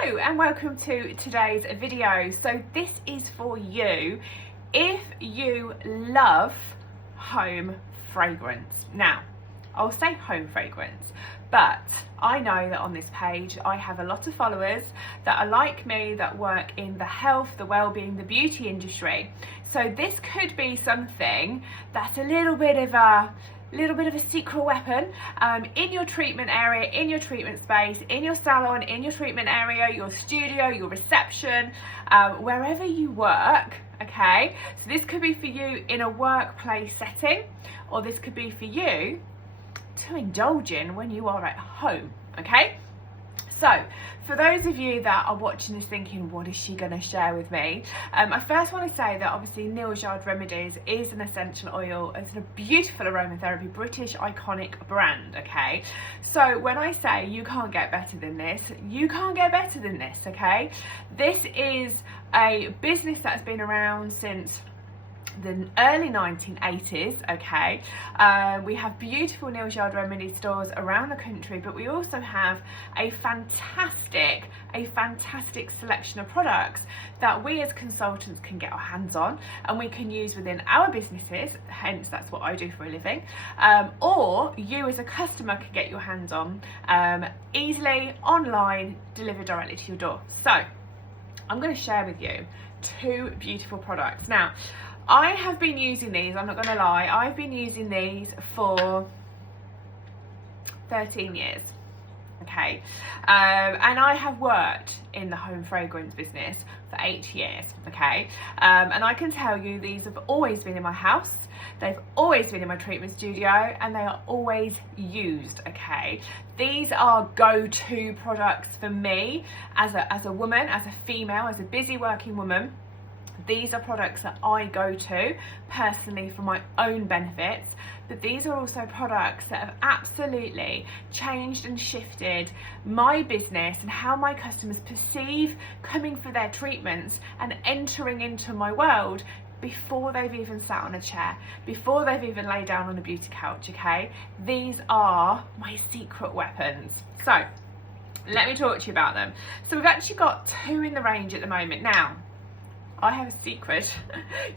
Hello and welcome to today's video. So this is for you if you love home fragrance. Now, I'll say home fragrance, but I know that on this page I have a lot of followers that are like me, that work in the health, the well-being, the beauty industry. So this could be something that's a little bit of a secret weapon in your treatment area, in your treatment space, in your salon, in your treatment area, your studio, your reception, wherever you work. Okay, so this could be for you in a workplace setting, or this could be for you to indulge in when you are at home. Okay, so for those of you that are watching this thinking, what is she going to share with me? I first want to say that obviously Neal's Remedies is an essential oil. It's a beautiful aromatherapy, British iconic brand, okay? So when I say you can't get better than this, you can't get better than this, okay? This is a business that's been around since the early 1980s, okay? We have beautiful Neal's Remedy stores around the country, but we also have a fantastic selection of products that we as consultants can get our hands on and we can use within our businesses, hence that's what I do for a living, or you as a customer can get your hands on easily online, delivered directly to your door. So I'm going to share with you two beautiful products. Now, I have been using these, I'm not going to lie, I've been using these for 13 years, okay? And I have worked in the home fragrance business for 8 years, okay? And I can tell you these have always been in my house, they've always been in my treatment studio, and they are always used, okay? These are go-to products for me as a woman, as a female, as a busy working woman. These are products that I go to personally for my own benefits, but these are also products that have absolutely changed and shifted my business and how my customers perceive coming for their treatments and entering into my world before they've even sat on a chair, before they've even laid down on a beauty couch, okay? These are my secret weapons. So let me talk to you about them. So we've actually got two in the range at the moment. Now, I have a secret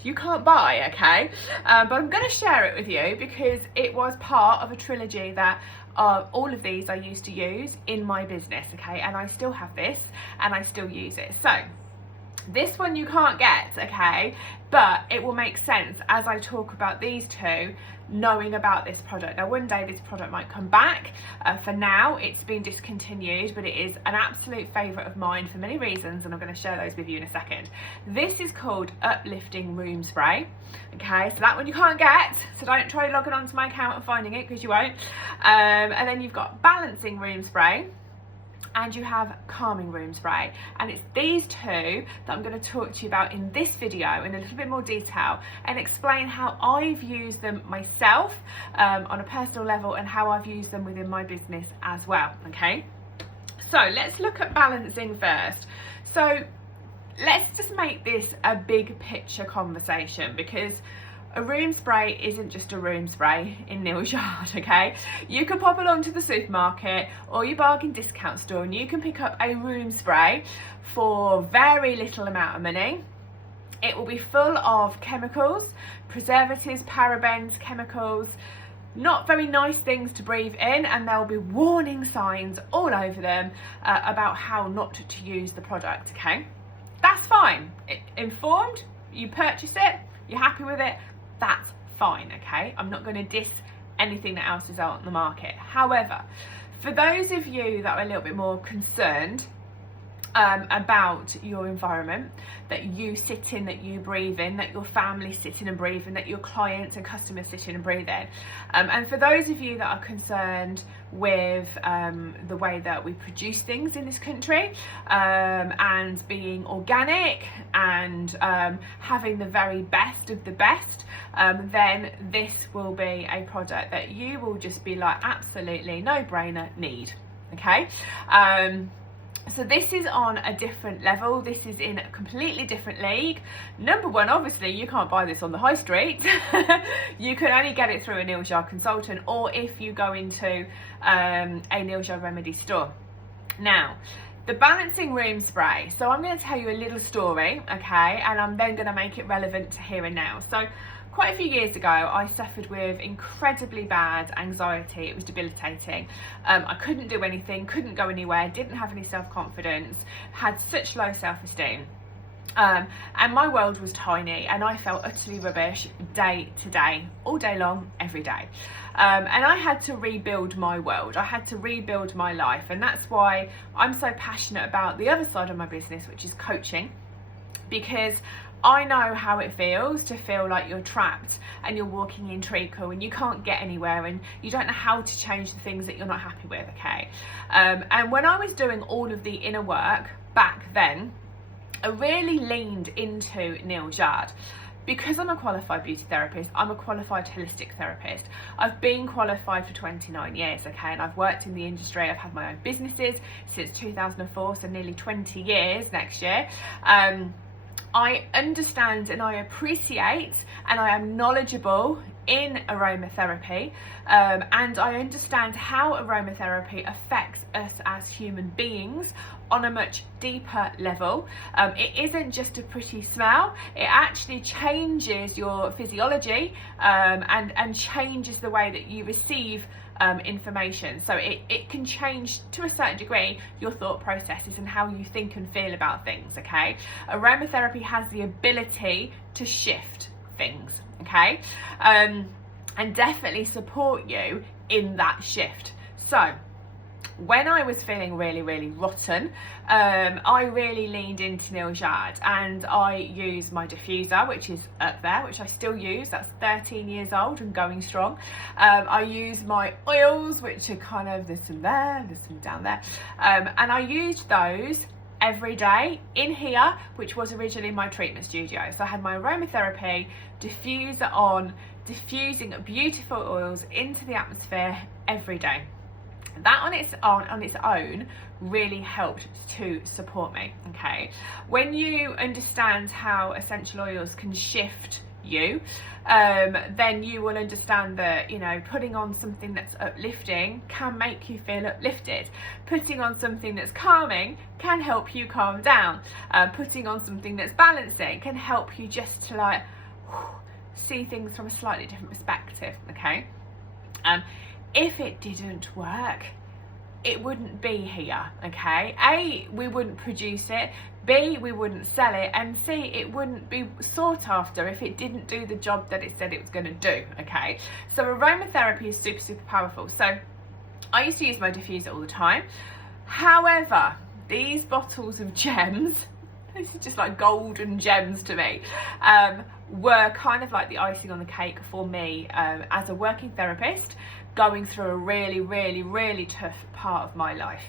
you can't buy, okay? But I'm going to share it with you because it was part of a trilogy that all of these I used to use in my business, okay? And I still have this and I still use it. So this one you can't get, okay? But it will make sense as I talk about these two, knowing about this product. Now one day this product might come back. For now it's been discontinued, but it is an absolute favourite of mine for many reasons, and I'm going to share those with you in a second. This is called Uplifting Room Spray, okay? So that one you can't get, so don't try logging onto my account and finding it, because you won't. And then you've got Balancing Room Spray, and you have Calming Room Spray, and it's these two that I'm going to talk to you about in this video in a little bit more detail and explain how I've used them myself on a personal level and how I've used them within my business as well, okay? So let's look at balancing first. So let's just make this a big picture conversation, because a room spray isn't just a room spray in Neal's Yard, okay? You can pop along to the supermarket or your bargain discount store and you can pick up a room spray for very little amount of money. It will be full of chemicals, preservatives, parabens, chemicals, not very nice things to breathe in, and there will be warning signs all over them about how not to use the product, okay? That's fine. Informed, you purchase it, you're happy with it, that's fine, okay? I'm not going to diss anything that else is out on the market. However, for those of you that are a little bit more concerned about your environment, that you sit in, that you breathe in, that your family sit in and breathe in, that your clients and customers sit in and breathe in, and for those of you that are concerned with the way that we produce things in this country, and being organic and having the very best of the best, then this will be a product that you will just be like, absolutely no brainer, need, okay? So this is on a different level. This is in a completely different league. Number one, obviously, you can't buy this on the high street. You can only get it through a Neal's Yard consultant, or if you go into a Neal's Yard Remedy store. Now, The balancing room spray. So I'm going to tell you a little story, okay, and I'm then going to make it relevant to here and now. So quite a few years ago, I suffered with incredibly bad anxiety. It was debilitating. I couldn't do anything, couldn't go anywhere, didn't have any self-confidence, had such low self-esteem. And my world was tiny, and I felt utterly rubbish day to day, all day long, every day. And I had to rebuild my world. I had to rebuild my life, and that's why I'm so passionate about the other side of my business, which is coaching, because I know how it feels to feel like you're trapped and you're walking in treacle and you can't get anywhere and you don't know how to change the things that you're not happy with, okay? And when I was doing all of the inner work back then, I really leaned into Neal. Because I'm a qualified beauty therapist, I'm a qualified holistic therapist. I've been qualified for 29 years, okay, and I've worked in the industry. I've had my own businesses since 2004, so nearly 20 years next year. I understand and I appreciate and I am knowledgeable in aromatherapy, and I understand how aromatherapy affects us as human beings on a much deeper level. It isn't just a pretty smell, it actually changes your physiology, and changes the way that you receive information. So it can change to a certain degree your thought processes and how you think and feel about things, okay? Aromatherapy has the ability to shift things, okay? And definitely support you in that shift. So when I was feeling really, really rotten, I really leaned into Neal, and I used my diffuser, which is up there, which I still use. That's 13 years old and going strong. I use my oils, which are kind of this and there, this and down there, and I used those every day in here, which was originally my treatment studio. So I had my aromatherapy diffuser on, diffusing beautiful oils into the atmosphere every day. That on its own really helped to support me, okay? When you understand how essential oils can shift you, then you will understand that, you know, putting on something that's uplifting can make you feel uplifted. Putting on something that's calming can help you calm down. Putting on something that's balancing can help you just to like see things from a slightly different perspective, okay? If it didn't work, it wouldn't be here, okay? A, we wouldn't produce it. B, we wouldn't sell it. And C, it wouldn't be sought after if it didn't do the job that it said it was going to do, okay? So aromatherapy is super, super powerful. So I used to use my diffuser all the time. However, these bottles of gems, this is just like golden gems to me, were kind of like the icing on the cake for me as a working therapist going through a really, really, really tough part of my life.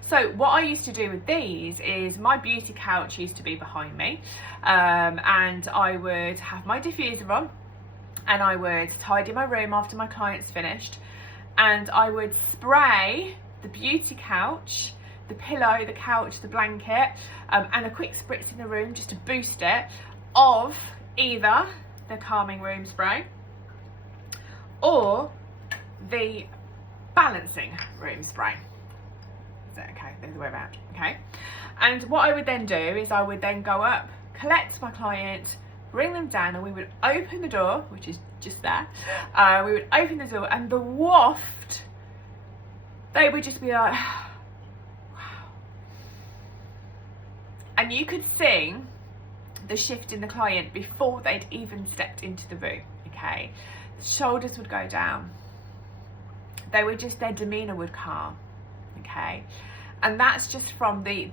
So what I used to do with these is my beauty couch used to be behind me, and I would have my diffuser on and I would tidy my room after my clients finished, and I would spray the beauty couch, the pillow, the couch, the blanket, and a quick spritz in the room just to boost it, of either the calming room spray or the balancing room spray. Is that okay? The other way around, okay? And what I would then do is I would then go up, collect my client, bring them down, and we would open the door, which is just there. We would open the door, and the waft, they would just be like, wow. And you could see the shift in the client before they'd even stepped into the room, okay? The shoulders would go down. They would just, their demeanour would calm, okay? And that's just from the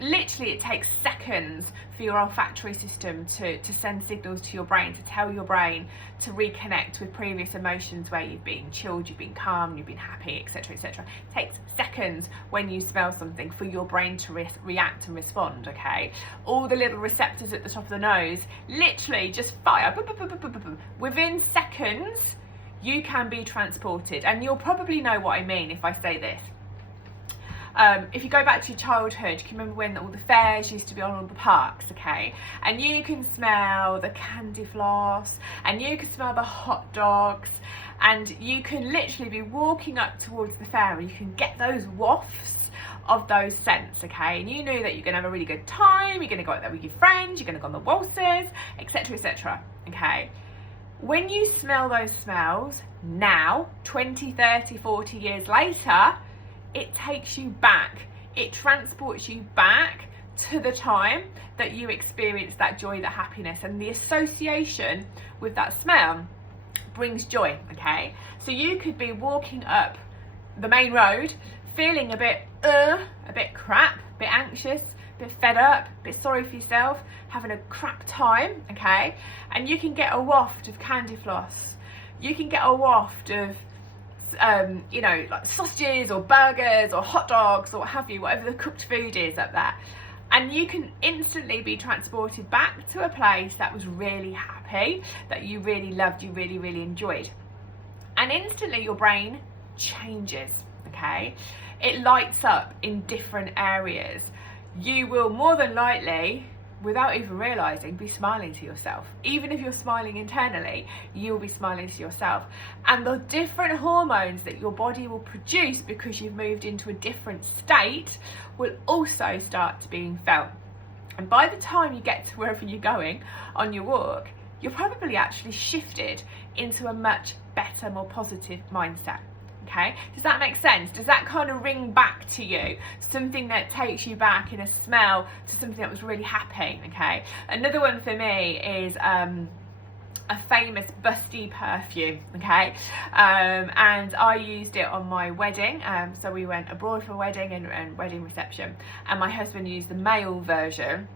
literally it takes seconds for your olfactory system to send signals to your brain, to tell your brain to reconnect with previous emotions where you've been chilled, you've been calm, you've been happy, etc, etc. It takes seconds when you smell something for your brain to react and respond, okay? All the little receptors at the top of the nose literally just fire. Within seconds, you can be transported. And you'll probably know what I mean if I say this. If you go back to your childhood, you can remember when all the fairs used to be on all the parks, okay? And you can smell the candy floss, and you can smell the hot dogs, and you can literally be walking up towards the fair and you can get those wafts of those scents, okay? And you knew that you're gonna have a really good time, you're gonna go out there with your friends, you're gonna go on the waltzes, etc, etc, okay? When you smell those smells now, 20, 30, 40 years later, it takes you back. It transports you back to the time that you experienced that joy, that happiness, and the association with that smell brings joy, okay? So you could be walking up the main road feeling a bit crap, a bit anxious, a bit fed up, a bit sorry for yourself, having a crap time, okay? And you can get a waft of candy floss. You can get a waft of you know, like sausages or burgers or hot dogs or what have you, whatever the cooked food is up there. And you can instantly be transported back to a place that was really happy, that you really loved, you really, really enjoyed. And instantly your brain changes, okay? It lights up in different areas. You will more than likely, without even realising, be smiling to yourself. Even if you're smiling internally, you'll be smiling to yourself. And the different hormones that your body will produce because you've moved into a different state will also start to being felt. And by the time you get to wherever you're going on your walk, you're probably actually shifted into a much better, more positive mindset. Okay, does that make sense? Does that kind of ring back to you? Something that takes you back in a smell to something that was really happy, okay? Another one for me is a famous busty perfume, okay? And I used it on my wedding. So we went abroad for a wedding and wedding reception, and my husband used the male version.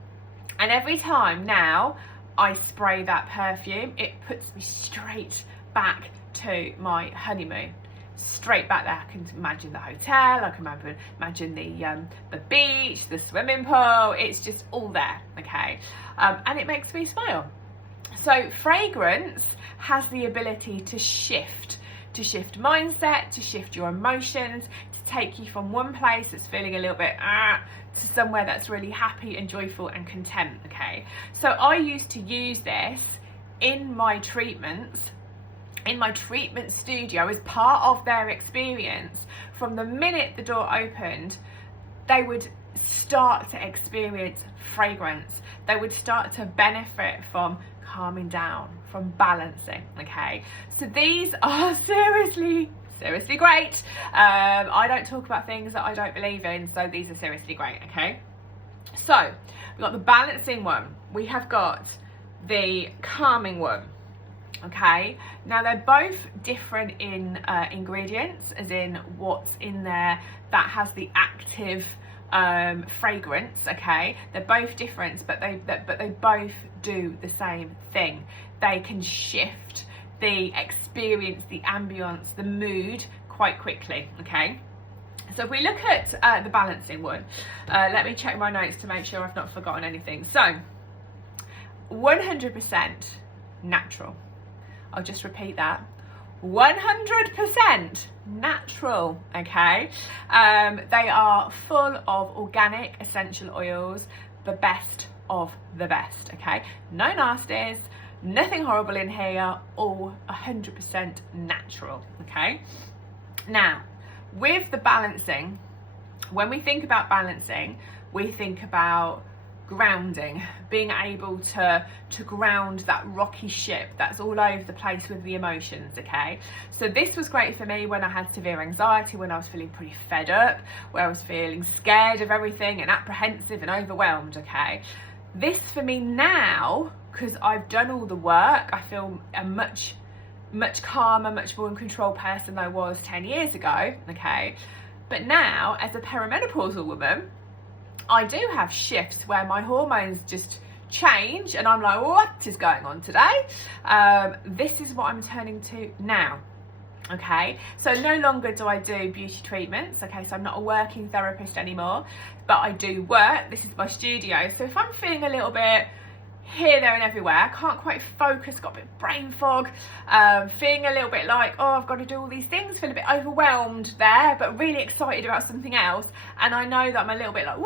And every time now I spray that perfume, it puts me straight back to my honeymoon. Straight back there. I can imagine the hotel, I can imagine the beach, the swimming pool. It's just all there, okay? And it makes me smile. So fragrance has the ability to shift mindset, to shift your emotions, to take you from one place that's feeling a little bit to somewhere that's really happy and joyful and content, okay? So I used to use this in my treatments, in my treatment studio, as part of their experience. From the minute the door opened, they would start to experience fragrance. They would start to benefit from calming down, from balancing, okay? So these are seriously great. I don't talk about things that I don't believe in, so these are seriously great, okay? So we've got the balancing one, we have got the calming one. Okay, now they're both different in ingredients, as in what's in there that has the active fragrance, okay? They're both different, but they both do the same thing. They can shift the experience, the ambience, the mood quite quickly, okay? So if we look at the balancing one, let me check my notes to make sure I've not forgotten anything. So 100% natural. I'll just repeat that. 100% natural, okay? They are full of organic essential oils, the best of the best, okay? No nasties, nothing horrible in here, all 100% natural, okay? Now, with the balancing, when we think about balancing, we think about grounding, being able to ground that rocky ship that's all over the place with the emotions, okay? So this was great for me when I had severe anxiety, when I was feeling pretty fed up, where I was feeling scared of everything and apprehensive and overwhelmed, okay? This for me now, because I've done all the work, I feel a much calmer, much more in control person than I was 10 years ago, okay? But now, as a perimenopausal woman, I do have shifts where my hormones just change and I'm like, what is going on today? This is what I'm turning to now, okay? So no longer do I do beauty treatments, okay? So I'm not a working therapist anymore, but I do work. This is my studio. So if I'm feeling a little bit here, there and everywhere, can't quite focus, got a bit of brain fog, feeling a little bit like, oh, I've got to do all these things, feel a bit overwhelmed there, but really excited about something else, and I know that I'm a little bit like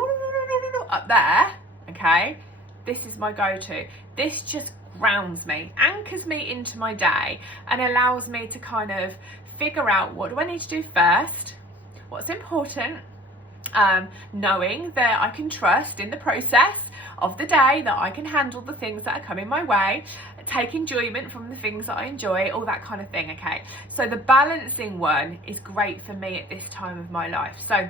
up there, okay, this is my go-to. This just grounds me, anchors me into my day, and allows me to kind of figure out, what do I need to do first, what's important, knowing that I can trust in the process of the day, that I can handle the things that are coming my way, take enjoyment from the things that I enjoy, all that kind of thing. Okay, so the balancing one is great for me at this time of my life. So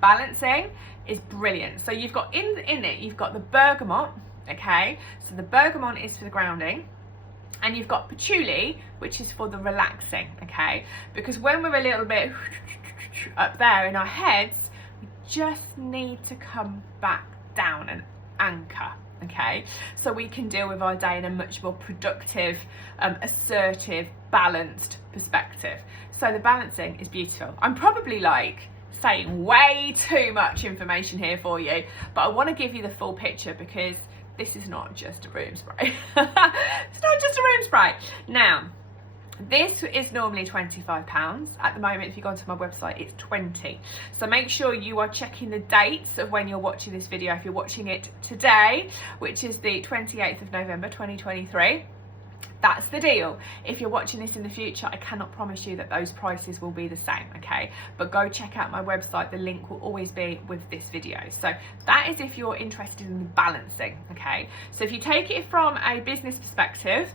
balancing is brilliant. So you've got in it, you've got the bergamot. Okay, so the bergamot is for the grounding, and you've got patchouli, which is for the relaxing. Okay, because when we're a little bit up there in our heads, we just need to come back down and anchor. Okay, so we can deal with our day in a much more productive, assertive, balanced perspective. So the balancing is beautiful. I'm probably like saying way too much information here for you, but I want to give you the full picture, because this is not just a room spray. It's not just a room spray. Now, this is normally £25. At the moment, if you go onto my website, it's 20. So make sure you are checking the dates of when you're watching this video. If you're watching it today, which is the 28th of November 2023, that's the deal. If you're watching this in the future, I cannot promise you that those prices will be the same, okay? But go check out my website. The link will always be with this video. So that is if you're interested in the balancing, okay? So if you take it from a business perspective,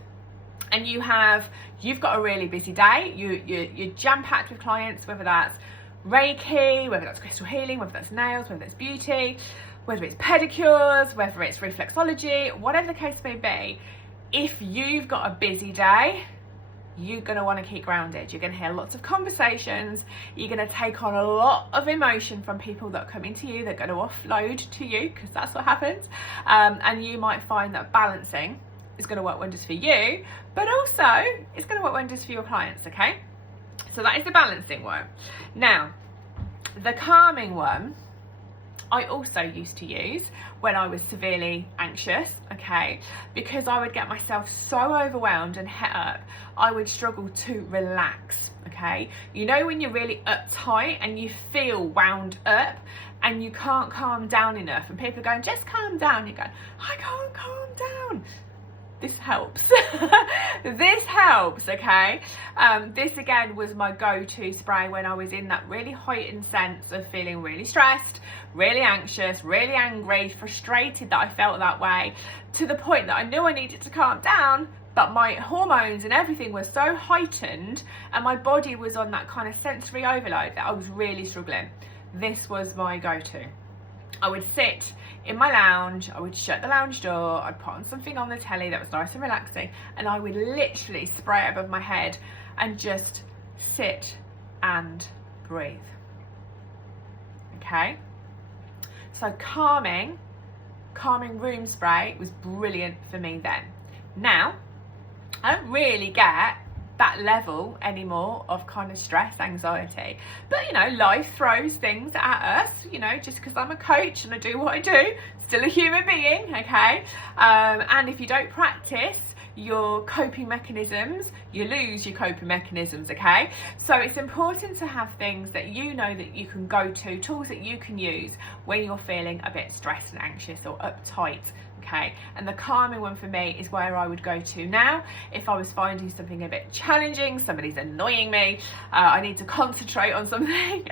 and you've got a really busy day, you're jam-packed with clients, whether that's Reiki, whether that's crystal healing, whether that's nails, whether that's beauty, whether it's pedicures, whether it's reflexology, whatever the case may be. If you've got a busy day, you're going to want to keep grounded. You're going to hear lots of conversations. You're going to take on a lot of emotion from people that come into you. They're going to offload to you, because that's what happens. And you might find that balancing is going to work wonders for you, but also it's going to work wonders for your clients. Okay, so that is the balancing one. Now, the calming one I also used to use when I was severely anxious, okay, because I would get myself so overwhelmed and het up, I would struggle to relax. Okay, you know when you're really uptight and you feel wound up and you can't calm down enough, and people are going, just calm down, you're going, I can't calm down. This helps. This helps, okay? This again was my go-to spray when I was in that really heightened sense of feeling really stressed, really anxious, really angry, frustrated that I felt that way, to the point that I knew I needed to calm down, but my hormones and everything was so heightened and my body was on that kind of sensory overload that I was really struggling. This was my go-to. I would sit in my lounge, I would shut the lounge door, I'd put on something on the telly that was nice and relaxing, and I would literally spray it above my head and just sit and breathe. Okay? So calming room spray was brilliant for me then. Now, I don't really get that level anymore of kind of stress, anxiety, but you know, life throws things at us, you know, just because I'm a coach and I do what I do, still a human being, okay? And if you don't practice your coping mechanisms, you lose your coping mechanisms, okay? So it's important to have things that you know that you can go to, tools that you can use when you're feeling a bit stressed and anxious or uptight. Okay, and the calming one for me is where I would go to now if I was finding something a bit challenging, somebody's annoying me, I need to concentrate on something.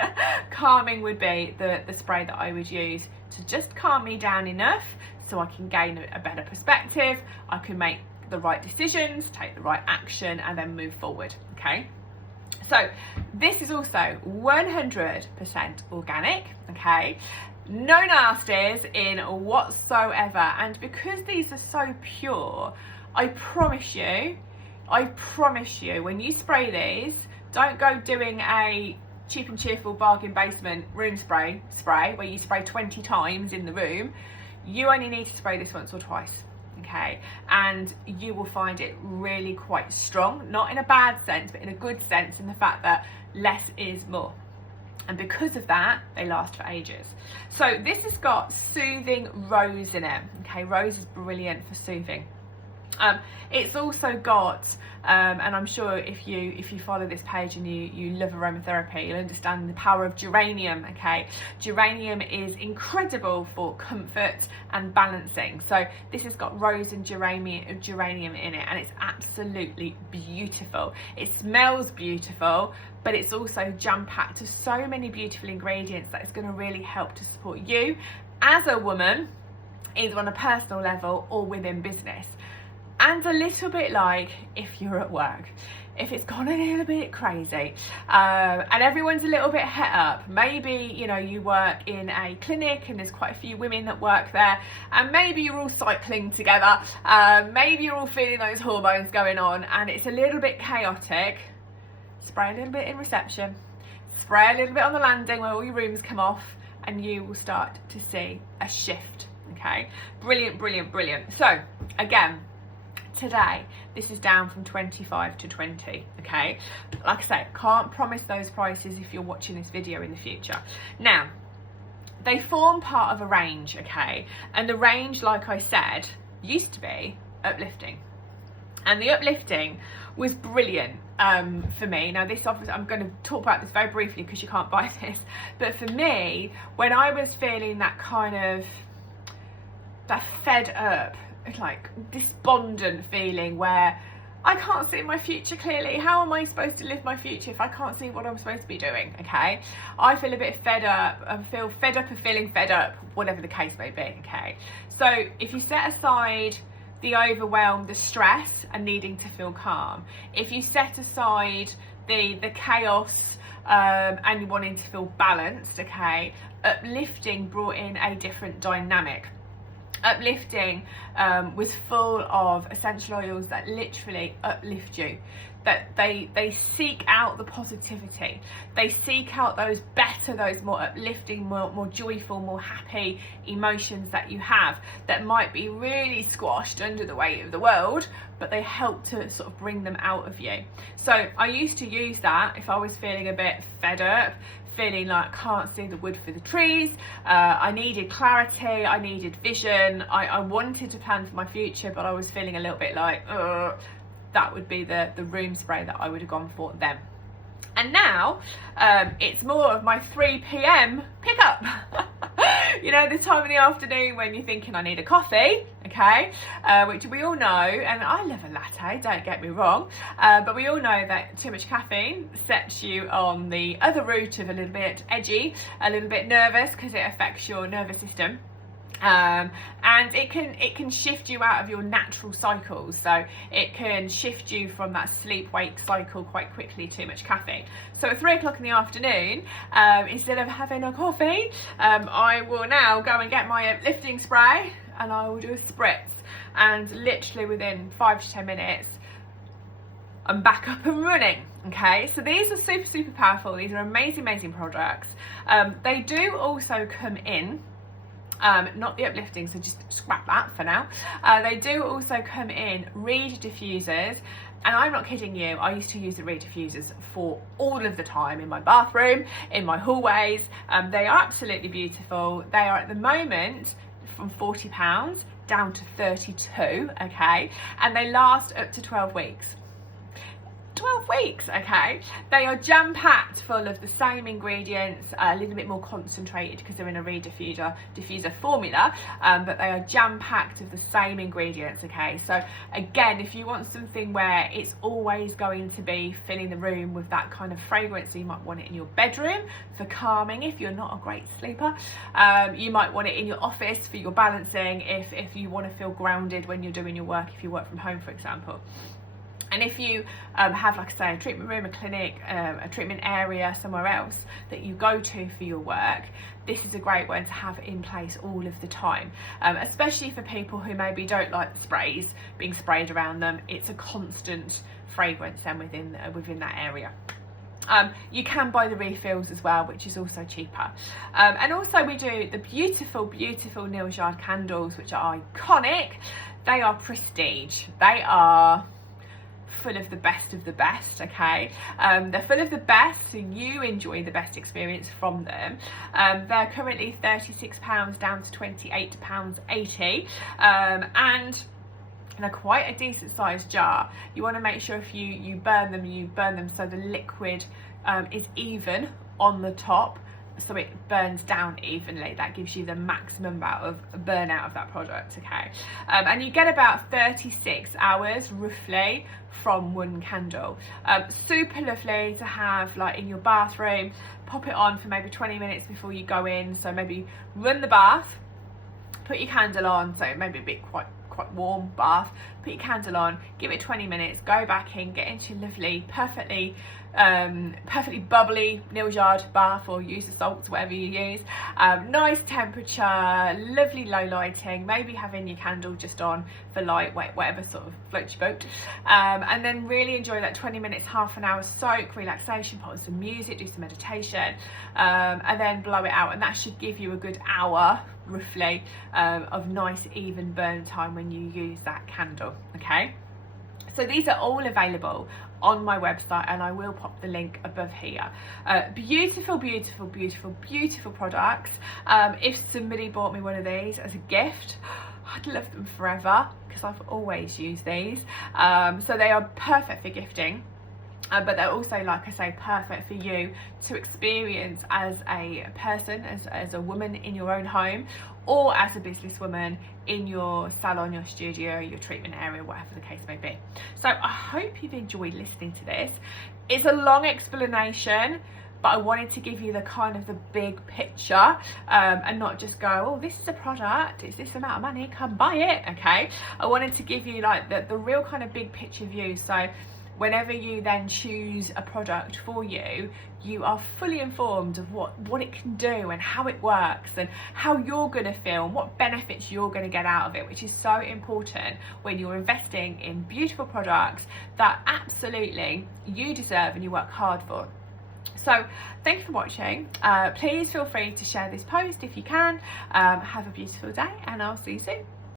Calming would be the spray that I would use to just calm me down enough so I can gain a better perspective, I can make the right decisions, take the right action, and then move forward. Okay, so this is also 100% organic. Okay, no nasties in whatsoever, and because these are so pure, I promise you when you spray these, don't go doing a cheap and cheerful bargain basement room spray where you spray 20 times in the room. You only need to spray this once or twice, okay, and you will find it really quite strong, not in a bad sense but in a good sense, in the fact that less is more. And because of that, they last for ages. So this has got soothing rose in it. Okay, rose is brilliant for soothing. It's also got, and I'm sure if you follow this page and you love aromatherapy, you'll understand the power of geranium. Okay, geranium is incredible for comfort and balancing. So this has got rose and geranium in it, and it's absolutely beautiful. It smells beautiful, but it's also jam-packed of so many beautiful ingredients that it's going to really help to support you as a woman, either on a personal level or within business. And a little bit like if you're at work, if it's gone a little bit crazy, and everyone's a little bit het up, maybe, you know, you work in a clinic and there's quite a few women that work there, and maybe you're all cycling together, maybe you're all feeling those hormones going on, and it's a little bit chaotic. Spray a little bit in reception, spray a little bit on the landing where all your rooms come off, and you will start to see a shift. Okay, brilliant, brilliant, brilliant. So again, today this is down from 25 to 20. Okay, like I say, can't promise those prices if you're watching this video in the future. Now, they form part of a range, okay, and the range, like I said, used to be uplifting, and the uplifting was brilliant for me. Now this, obviously, I'm going to talk about this very briefly because you can't buy this, but for me, when I was feeling that kind of that fed up, like despondent feeling where I can't see my future clearly. How am I supposed to live my future if I can't see what I'm supposed to be doing? Okay, I feel a bit fed up. I feel fed up of feeling fed up, whatever the case may be. Okay, so if you set aside the overwhelm, the stress, and needing to feel calm, if you set aside the chaos and you wanting to feel balanced, okay, uplifting brought in a different dynamic. Uplifting was full of essential oils that literally uplift you, that they seek out the positivity, they seek out those better, those more uplifting, more joyful, more happy emotions that you have that might be really squashed under the weight of the world, but they help to sort of bring them out of you. So I used to use that if I was feeling a bit fed up, feeling like I can't see the wood for the trees, I needed clarity, I needed vision, I wanted to plan for my future, but I was feeling a little bit like, that would be the room spray that I would have gone for then. And now it's more of my 3 p.m. pickup. You know, the time of the afternoon when you're thinking I need a coffee, okay, which we all know, and I love a latte, don't get me wrong, but we all know that too much caffeine sets you on the other route of a little bit edgy, a little bit nervous, because it affects your nervous system. And it can shift you out of your natural cycles, so it can shift you from that sleep-wake cycle quite quickly, too much caffeine. So at 3 o'clock in the afternoon, instead of having a coffee, I will now go and get my uplifting spray and I will do a spritz, and literally within 5 to 10 minutes I'm back up and running. Okay, so these are super powerful. These are amazing products. They do also come in, not the uplifting, so just scrap that for now. They do also come in reed diffusers, and I'm not kidding you, I used to use the reed diffusers for all of the time in my bathroom, in my hallways. They are absolutely beautiful. They are at the moment from £40 down to 32, okay, and they last up to 12 weeks. 12 weeks, okay. They are jam-packed full of the same ingredients, a little bit more concentrated because they're in a reed diffuser formula, but they are jam-packed of the same ingredients, okay. So again, if you want something where it's always going to be filling the room with that kind of fragrance, you might want it in your bedroom for calming if you're not a great sleeper. You might want it in your office for your balancing if you want to feel grounded when you're doing your work, if you work from home, for example. And if you have, like I say, a treatment room, a clinic, a treatment area somewhere else that you go to for your work, this is a great one to have in place all of the time, especially for people who maybe don't like the sprays being sprayed around them. It's a constant fragrance then within that area. You can buy the refills as well, which is also cheaper. And also we do the beautiful Neal candles, which are iconic. They are prestige. They are full of the best, okay. They're full of the best, so you enjoy the best experience from them. They're currently £36 down to £28.80, and in a quite a decent sized jar. You want to make sure if you burn them so the liquid is even on the top, so it burns down evenly. That gives you the maximum amount of burnout of that product, okay? And you get about 36 hours roughly from one candle. Super lovely to have like in your bathroom. Pop it on for maybe 20 minutes before you go in, so maybe run the bath, put your candle on, so maybe a bit quite warm bath, put your candle on, give it 20 minutes, go back in, get into your lovely, perfectly bubbly Neal's Yard bath, or use the salts, whatever you use. Nice temperature, lovely low lighting, maybe having your candle just on for light, whatever sort of floats your boat, and then really enjoy that 20 minutes, half an hour soak, relaxation, put on some music, do some meditation, and then blow it out, and that should give you a good hour roughly of nice even burn time when you use that candle, okay? So these are all available on my website, and I will pop the link above here. Beautiful, beautiful, beautiful, beautiful products. If somebody bought me one of these as a gift, I'd love them forever, because I've always used these. So they are perfect for gifting. But they're also, like I say, perfect for you to experience as a person, as a woman in your own home, or as a businesswoman in your salon, your studio, your treatment area, whatever the case may be. So I hope you've enjoyed listening to this. It's a long explanation, but I wanted to give you the kind of the big picture, and not just go, oh, this is a product, it's this amount of money, come buy it, okay? I wanted to give you like the real kind of big picture view, so whenever you then choose a product for you, you are fully informed of what it can do and how it works and how you're going to feel and what benefits you're going to get out of it, which is so important when you're investing in beautiful products that absolutely you deserve and you work hard for. So thank you for watching. Please feel free to share this post if you can. Have a beautiful day, and I'll see you soon.